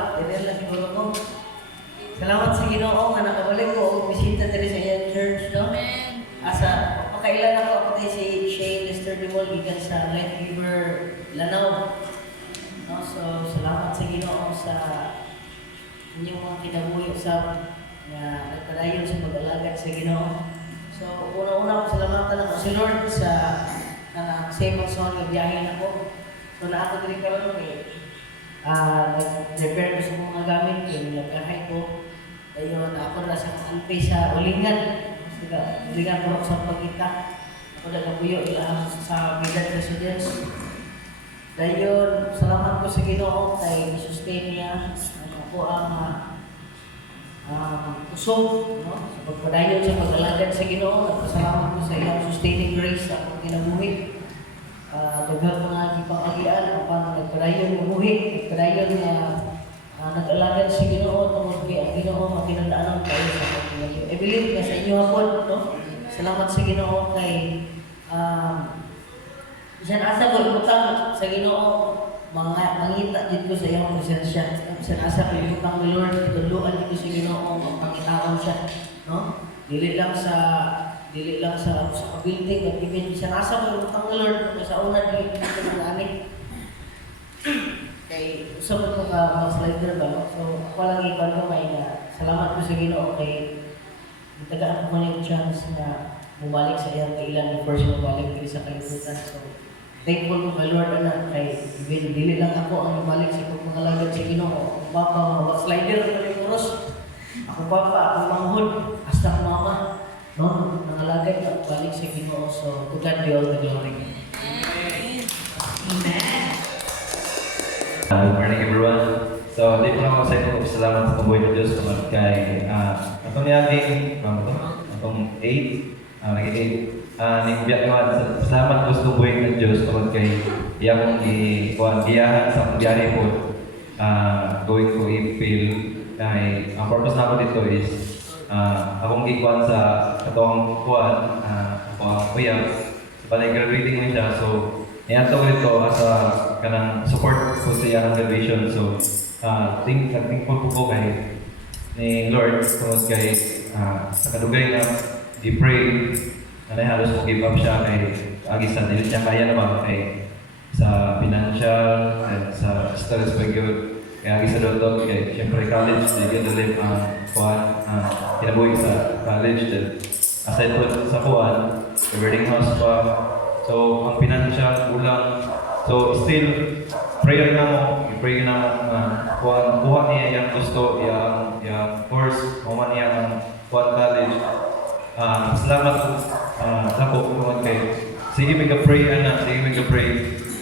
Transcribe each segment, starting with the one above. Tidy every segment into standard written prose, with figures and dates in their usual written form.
salamat. Dili lang siguro ko. Salamat sa Ginoo nga nakabalik ko og bisita diri sa iyang church, no? Amen. Asa pakailan ako tayo si Shane Lester Dimol gikan sa Light River Lanao. No, so salamat sa Ginoo sa inyong mga kinabuhi usab nga nagpadayon sa pag-alagad sa Ginoo. So una-una ko salamatan ako si Lord sa same song nga biyahe ako. So na ako diri karon nag-prepare ko sa mga gamit yung nagkahay ko. Ayun, ako na sa kampay sa Ulingan. Ulingan ko sa pagkita. Ako na nabuyo ilang sa Milan Residence. Dayon, salamat ko sa Ginoo kay sustain niya. Ako ang usog, no? Sa pagpadayon sa pag-alagad sa Ginoo. Salamat ko sa iyang sustaining grace sa akong kinabuhi. Daghan mga gipang-agian upang nagpadayon ng buhi, nagpadayon na nag-alagad sa Ginoo tungod kay ang Ginoo makinadaanan kayo sa pagpadayon. I believe na sa inyo hapon, no? Salamat sa Ginoo kay isang asa ko ibutang sa Ginoo mangita dito sa iyong presensya. Isang asa ko ibutang ni Lord ituluan dito sa Ginoo ang pangitaon siya, no? Dili lang sa building at even sinasa mo yung utang ng Lord sa una din ito ng amin. Kay usap ko ka mag-slider ba, no? So ako lang ipan ko may salamat ko sa Ginoo kay itagaan ko yung chance na bumalik sa iyang kailan ng first bumalik dito sa kalibutan. So thankful ko kay Lord kay even dili lang ako ang bumalik sa pagpangalagad sa Ginoo. Papa mga slider ko yung oras. Ako papa, ako manghod, hasta mama. No, nangalagay at balik sa Ginoo. So, to God be all the glory. Amen. Good morning everyone. So, di ko lang ako sa inyo salamat sa kabuhay ng Diyos naman kay atong niyaging, atong 8, naging 8, nagbiyak naman, salamat po sa kabuhay ng Diyos naman kay iyang giyahan sa biyahe po, going to April. Kay, ang purpose na ako dito is, akong gikuan sa katong kuan, ako ang uyab. Balay graduating mo siya, so niyato ko ito as a kanang support ko sa iyang graduation. So thankful po kay ni Lord tungod kay sa kadugay na i-pray na halos mo give up siya kay agi sa dili siya kaya naman kay sa financial and sa stress pag-good. Kaya agi sa dodot kay siyempre college, di ka live ang kuan, kinabuhi sa college. Then aside po sa kuan, boarding house pa. So ang financial kulang. So still prayer na mo, i-pray na mo kuan, kuha niya yung gusto, yung course, kuha niya ang kuan college. Salamat po sa po kuman kay sige mag-pray anak, sige mag-pray.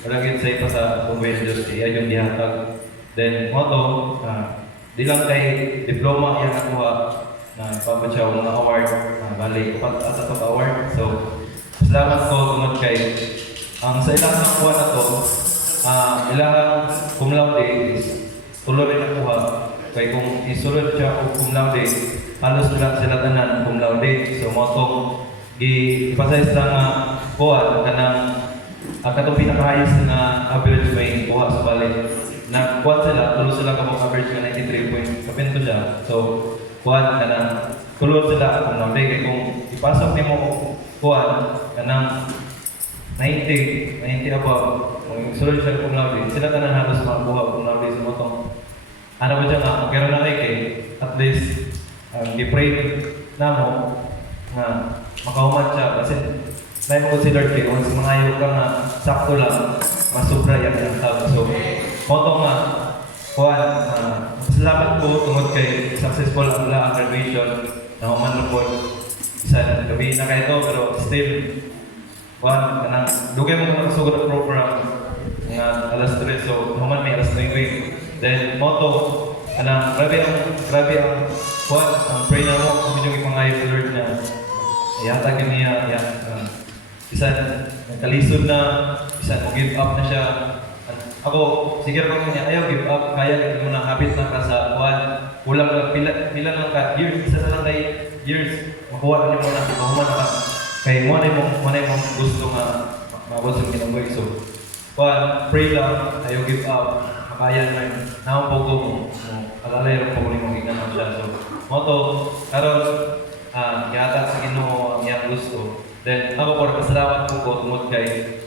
Walagin sa ipa sa buhay ng Diyos, iya yung dihatag. Then, moto, di lang kay diploma yan nakuha na papachaw mga award, bali, upat at atong award. So, salamat ko tungod kay ang sa ilang nakuha na to, ilang cum laude is tuloy rin nakuha. Kaya kung isulod siya o cum laude, halos sila tanan cum laude. So, moto, ipasayos lang kuha kanang katong pinakahayos na average may kuha sa bali. Nag-kuhan sila, tulo sila kapag average na 93 point kapinto siya. So, kuhan ka ng tulo sila kung nabi. Kaya kung ipasok niyo mo kuhan ka ng 90 above, kung sulod siya kung nabi, sila ka na halos makabuha kung nabi sa motong. Ano ba siya nga, kung kaya na kay at least, i-pray na mo na makahuman siya. Kasi, may mo si Lord kayo, kung mangayo ka nga, sakto lang, masubra yan ang tao. So, moto nga, kuhan, salamat po tungod kay successful ang graduation na umanlupod. Isa gabi na kayo pero still, kuhan, kanang dugay mo nakasugod ang program nga alas 3, so human may alas 9. Then, moto, kanang grabe ang kuhan, ang pray na mo, kung yung ipangayo sa Lord na ihatagin niya, isa nagkalisod na, isa mag-give up na siya. Ako, sige rin ko niya, ayaw give up, kaya ito mo na habit na ka sa kuhan. Kulang lang, pila lang ka, years, isa na lang kay years, makuha na niyo mo na, makuha na ka. Kaya mo na yung gusto nga, mabot sa kinabuhi. So, kuhan, pray lang, ayaw give up, bayan man naon po ko alalay ro po ko nimo gikan siya. So moto karon gihatag sa Ginoo ang iyang gusto. Then ako po pasalamat po ko tungod kay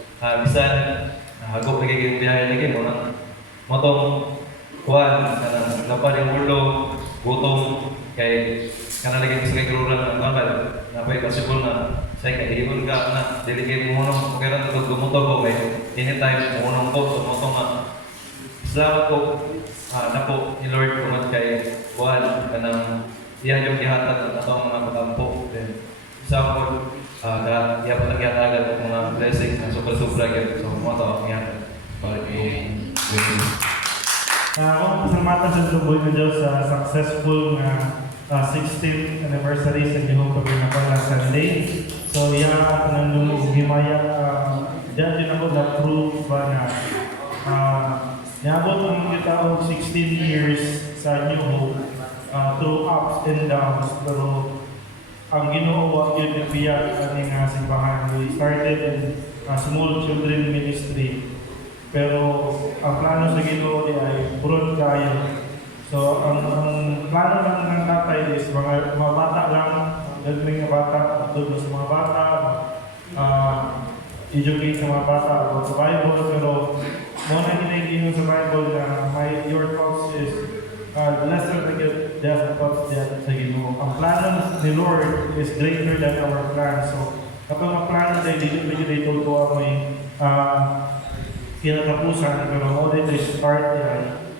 bisan hagop lagi kay biyahe lagi mo nang motong kuan kanang lapan yung ulo gutom kay kana lagi sa kay gruran ng bakal napay possible na say kay ibon ka na dili kay mo nang kay ra to gumuto ko kay anytime mo nang ko tumoto nga salamat ko na po ni Lord tungod kay kuan kanang iya yung gihatag atong mga katampo then sa ko iya pa nagyatagan ang mga blessings na sobra-sobra gyud so mo to ang gihatag para kay Ako pasalamatan sa tuboy ng Diyos sa successful na 16th anniversary sa Gihong Tabernacle na Sunday. So, iya nang himaya, diyan din ako na-prove ba na niabot ang kita 16 years sa New Hope through ups and downs. Pero ang Ginoo yun yung biyak aning simbahan. We started in small children ministry. Pero ang plano sa Ginoo ay broad kayo. So ang plano lang ng tatay is mga bata lang, gagawin ng bata, matulog sa mga bata, educate sa mga bata about the Bible. Pero muna hinihingi sa Bible na your thoughts is lesser than the thoughts sa Ginoo. Ang plano ni Lord is greater than our plans. So kapag ang plano ay dito ko may kinatapusan, pero all it is start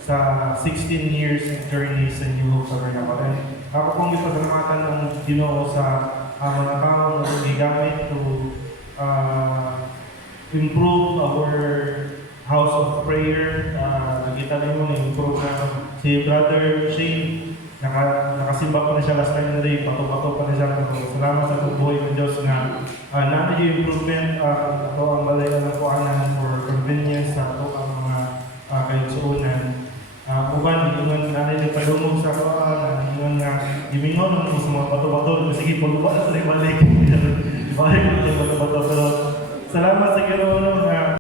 sa 16 years of journey sa New Hope Tabernacle. And ako pong ipasalamatan ng Ginoo sa mga tao na gigamit to improve our house of prayer. Nakita niyo na-improve na si Brother Shane. Nakasimba pa na siya last time na rin, pato-pato pa na siya. Salamat sa buhay ng Diyos na natin yung improvement ito ang balayan ng kuanan for convenience sa ito ang mga kayutsuunan. Uban, ingon natin yung palumog sa kuanan, ingon nga, gimingon ng mga pato-pato, sige, paglupa na sa balik. Balik na sa pato-pato. Pero salamat sa Ginoo na